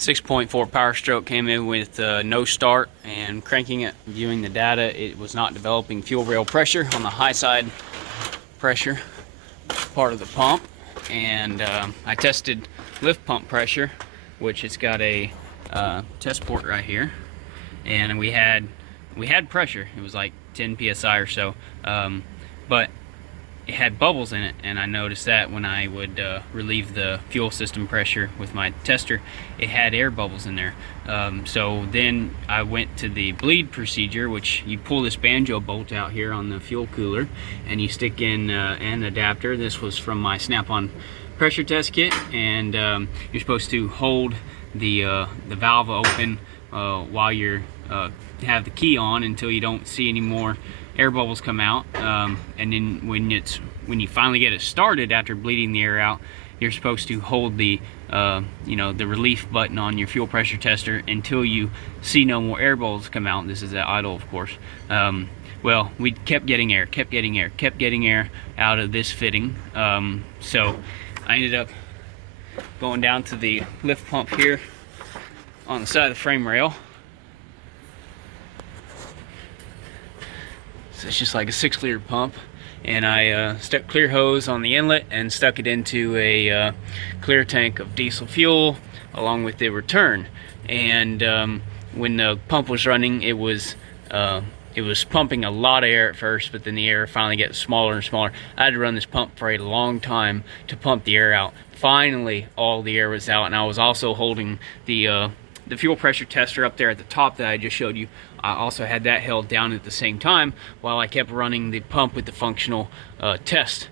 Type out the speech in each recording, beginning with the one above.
6.4 Powerstroke came in with no start, and cranking it, viewing the data, it was not developing fuel rail pressure on the high side pressure part of the pump. And I tested lift pump pressure, which it's got a test port right here, and we had pressure. It was like 10 psi or so, but it had bubbles in it, and I noticed that when I would relieve the fuel system pressure with my tester, it had air bubbles in there. So then I went to the bleed procedure, which you pull this banjo bolt out here on the fuel cooler and you stick in an adapter. This was from my snap-on pressure test kit, and you're supposed to hold the valve open while you're have the key on until you don't see any more air bubbles come out, and then when you finally get it started after bleeding the air out, you're supposed to hold the the relief button on your fuel pressure tester until you see no more air bubbles come out. This is at idle, of course. Well, we kept getting air out of this fitting, so I ended up going down to the lift pump here on the side of the frame rail. So it's just like a 6-liter pump, and I stuck clear hose on the inlet and stuck it into a clear tank of diesel fuel along with the return. And when the pump was running, it was pumping a lot of air at first, but then the air finally gets smaller and smaller. I had to run this pump for a long time to pump the air out. Finally, all the air was out, and I was also holding the fuel pressure tester up there at the top that I just showed you. I also had that held down at the same time while I kept running the pump with the functional test,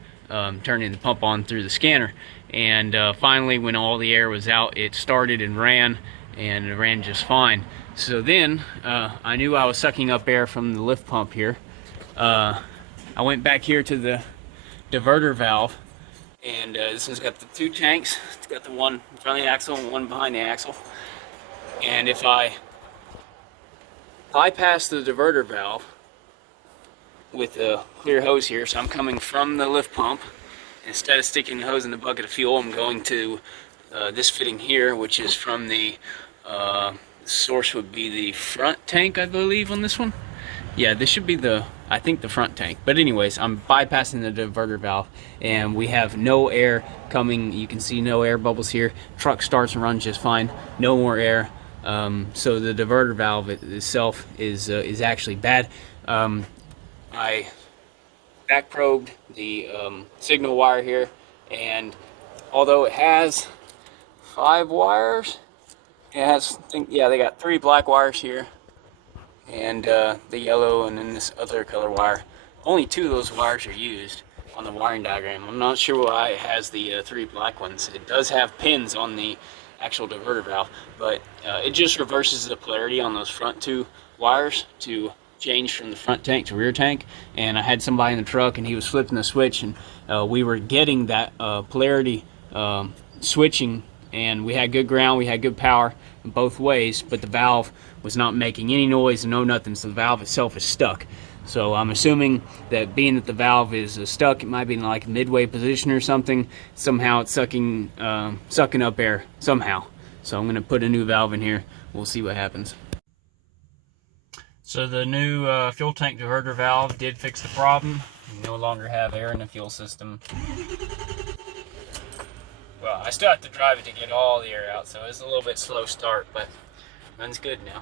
turning the pump on through the scanner. And finally, when all the air was out, it started and it ran just fine. So then I knew I was sucking up air from the lift pump here. I went back here to the diverter valve, and this one's got the 2 tanks. It's got the one in front of the axle and one behind the axle. And if I bypass the diverter valve with a clear hose here, so I'm coming from the lift pump, instead of sticking the hose in the bucket of fuel, I'm going to this fitting here, which is from the source would be the front tank, I believe, on this one. Yeah, this should be I think the front tank. But anyways, I'm bypassing the diverter valve, and we have no air coming. You can see no air bubbles here. Truck starts and runs just fine. No more air. So the diverter valve itself is actually bad. I back probed the signal wire here, and although it has 5 wires, it has, yeah, they got 3 black wires here, and the yellow, and then this other color wire. Only 2 of those wires are used on the wiring diagram. I'm not sure why it has the 3 black ones. It does have pins on the actual diverter valve, but it just reverses the polarity on those front 2 wires to change from the front tank to rear tank. And I had somebody in the truck, and he was flipping the switch, and we were getting that polarity switching, and we had good ground, we had good power both ways, but the valve was not making any noise and no nothing, so the valve itself is stuck. So I'm assuming that being that the valve is stuck, it might be in like a midway position or something. Somehow it's sucking up air somehow. So I'm going to put a new valve in here. We'll see what happens. So the new fuel tank diverter valve did fix the problem. You no longer have air in the fuel system. Well, I still have to drive it to get all the air out, so it's a little bit slow start, but runs good now.